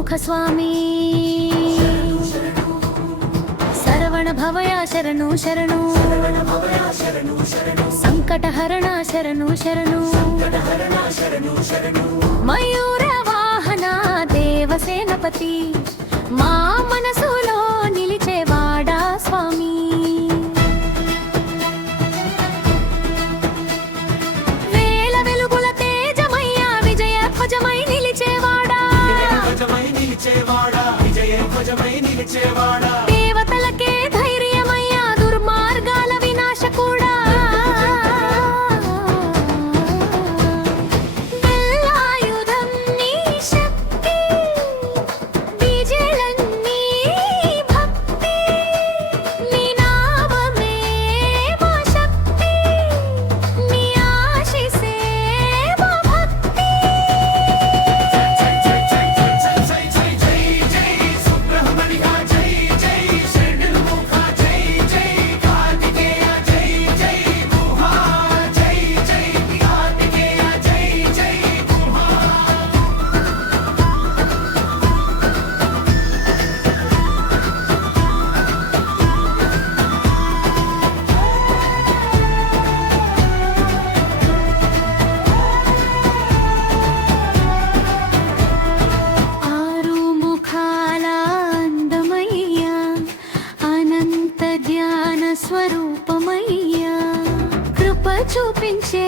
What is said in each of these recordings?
ఆరుముఖ స్వామి శరవణ భవయా శరణు శరణు సంకటహరణ శరణు శరణు మయూర వాహన దేవసేనపతి మా మనసులో నిలిచేవాడా స్వామి వేల వెలుగుల తేజమయ్య విజయ ధ్వజమై నిలిచేవాడా దేవతలకే ధైర్యమయ్యా దుర్మార్గాల వినాశకుడా వెల్లాయుధం నీ శక్తి విజయలన్నీ భక్తి నీ నామమే మా శక్తి నీ ఆశీసే మా భక్తి ఆరు ముఖాల అందమయ్యా అనంత ధ్యాన స్వరూపమయ్యా కృప చూపించే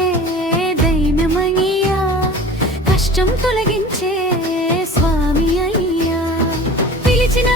దైనమయ్యా కష్టం తొలగించే స్వామి అయ్యా పిలిచిన